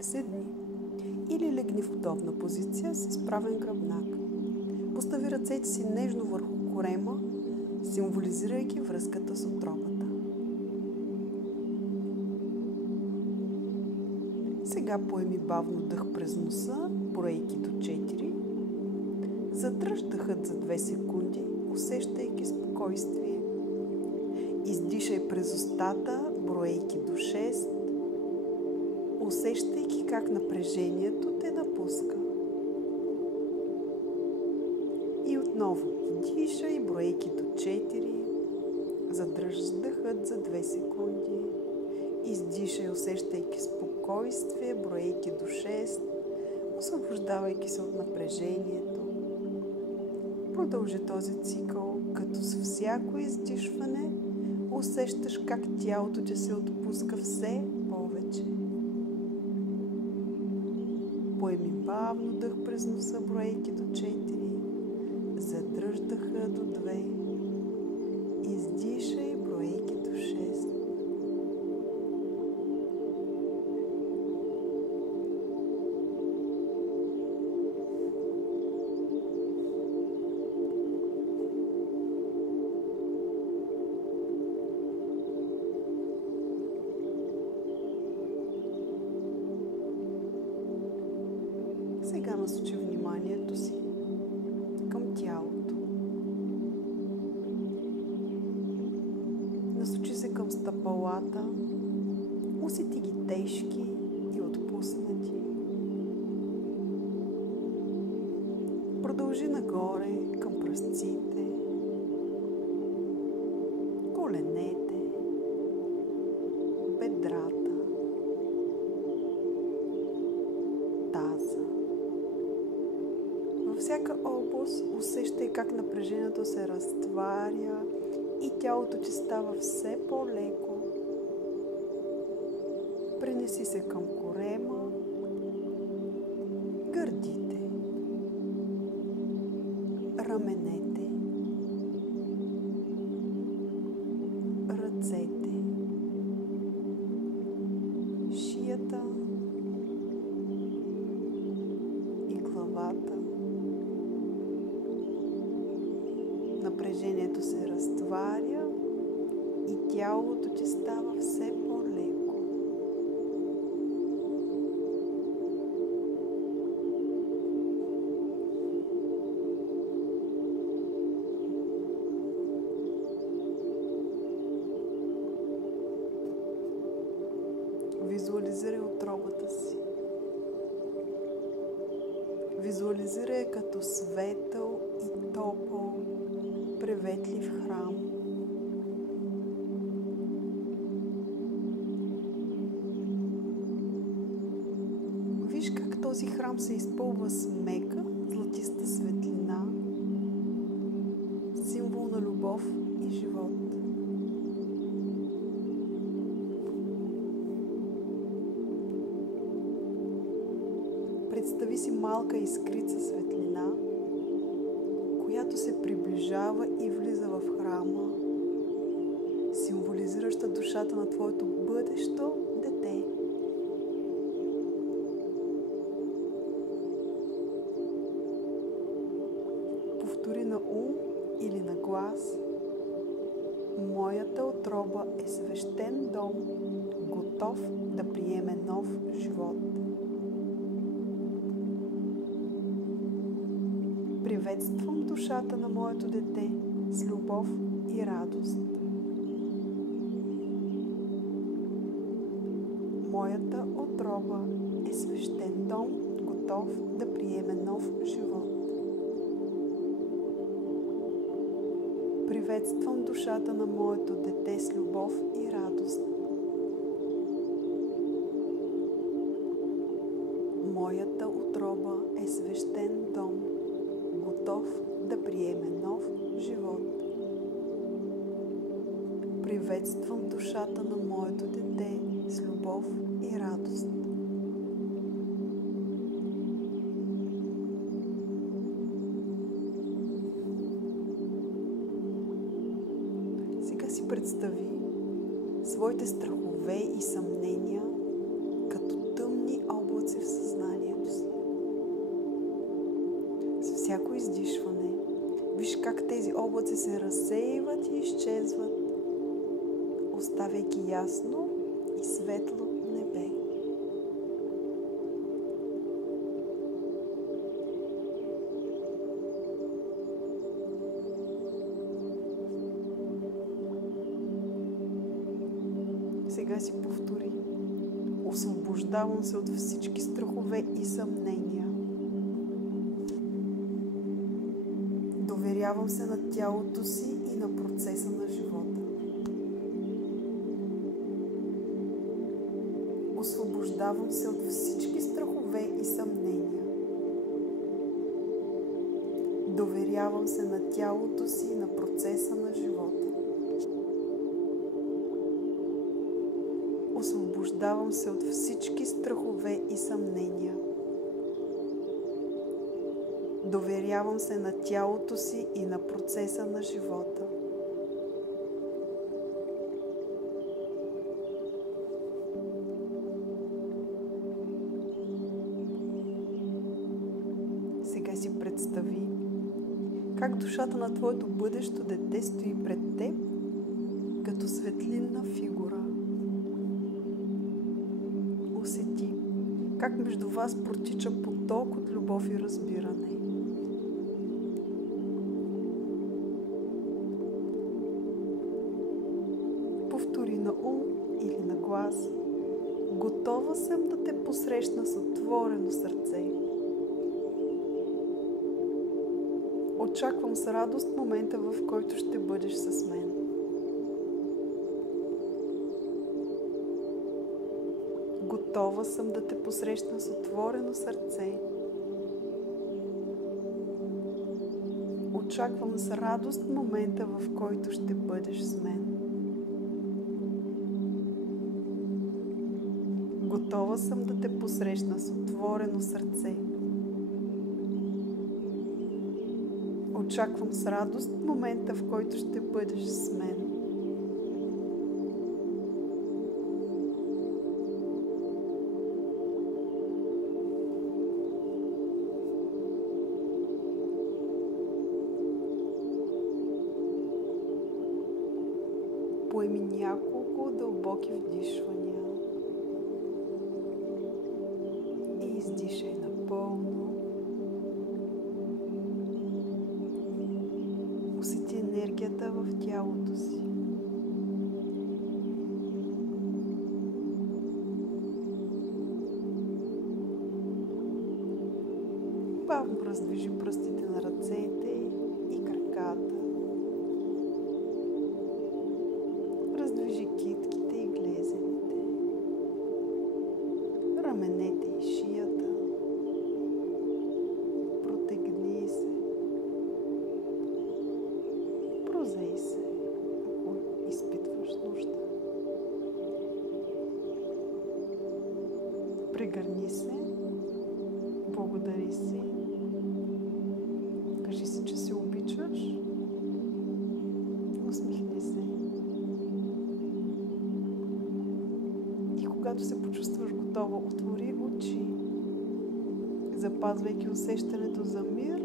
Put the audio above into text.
Седни или легни в удобна позиция с изправен гръбнак. Постави ръцете си нежно върху корема, символизирайки връзката с утробата. Сега поеми бавно дъх през носа, броейки до 4. Задръж дъхът за 2 секунди, усещайки спокойствие. Издишай през устата, броейки до 6, усещайки как напрежението те напуска. И отново вдишай, броейки до 4, задръж дъхът за 2 секунди, издишай, усещайки спокойствие, броейки до 6, освобождавайки се от напрежението. Продължи този цикъл, като с всяко издишване усещаш как тялото ти се отпуска все повече. Поеми бавно дъх през носа, броейки до 4, задръж дъха до 2, издишай, броейки до 6. Сега насочи вниманието си към тялото. Насочи се към стъпалата, усети ги тежки и отпуснати. Продължи нагоре към пръстците, коленете, бедрата, таза. Във всяка област усещай как напрежението се разтваря и тялото ти става все по-леко. Пренеси се към корема, гърдите, раменете, ръцете, шията и главата. Напрежението се разтваря и тялото ти става все по-леко. Визуализирай утробата си. Визуализирай като светъл и топъл, приветлив храм. Виж как този храм се изпълва с мека, златиста светлина, символ на любов и живот. Представи си малка искрица светлина, която се приближава и влиза в храма, символизираща душата на твоето бъдещо дете. Повтори на ум или на глас: моята утроба е свещен дом, готов да приеме нов живот. Приветствам душата на моето дете с любов и радост. Моята утроба е свещен дом, готов да приеме нов живот. Приветствам душата на моето дете с любов и радост. Моята утроба е свещен дом, готов да приеме нов живот. Приветствам душата на моето дете с любов и радост. Сега си представи своите страхове и съмнения като тъмни облаци всяко издишване виж как тези облаци се разсейват и изчезват, оставяйки ясно и светло небе. Сега си повтори: освобождавам се от всички страхове и съмнения. Доверявам се на тялото си и на процеса на живота. Освобождавам се от всички страхове и съмнения. Доверявам се на тялото си и на процеса на живота. Освобождавам се от всички страхове и съмнения. Доверявам се на тялото си и на процеса на живота. Сега си представи как душата на твоето бъдещо дете стои пред теб като светлинна фигура. Усети как между вас протича поток от любов и разбиране. Повтори на ум или на глас: готова съм да те посрещна с отворено сърце. Очаквам с радост момента, в който ще бъдеш с мен. Готова съм да те посрещна с отворено сърце. Очаквам с радост момента, в който ще бъдеш с мен. Готова съм да те посрещна с отворено сърце. Очаквам с радост момента, в който ще бъдеш с мен. Поеми няколко дълбоки вдишвания и издишай напълно. Усети енергията в тялото си. Бавно раздвижи пръстите на ръцете и краката. Раздвижи китките и глезените, раменете и шията. Протегни се. Прозей се, ако изпитваш нужда. Прегърни се. Благодари си. Кажи си, че се обичаш. Усмихни се. И когато се почувстваш готова, отвори очи, запазвайки усещането за мир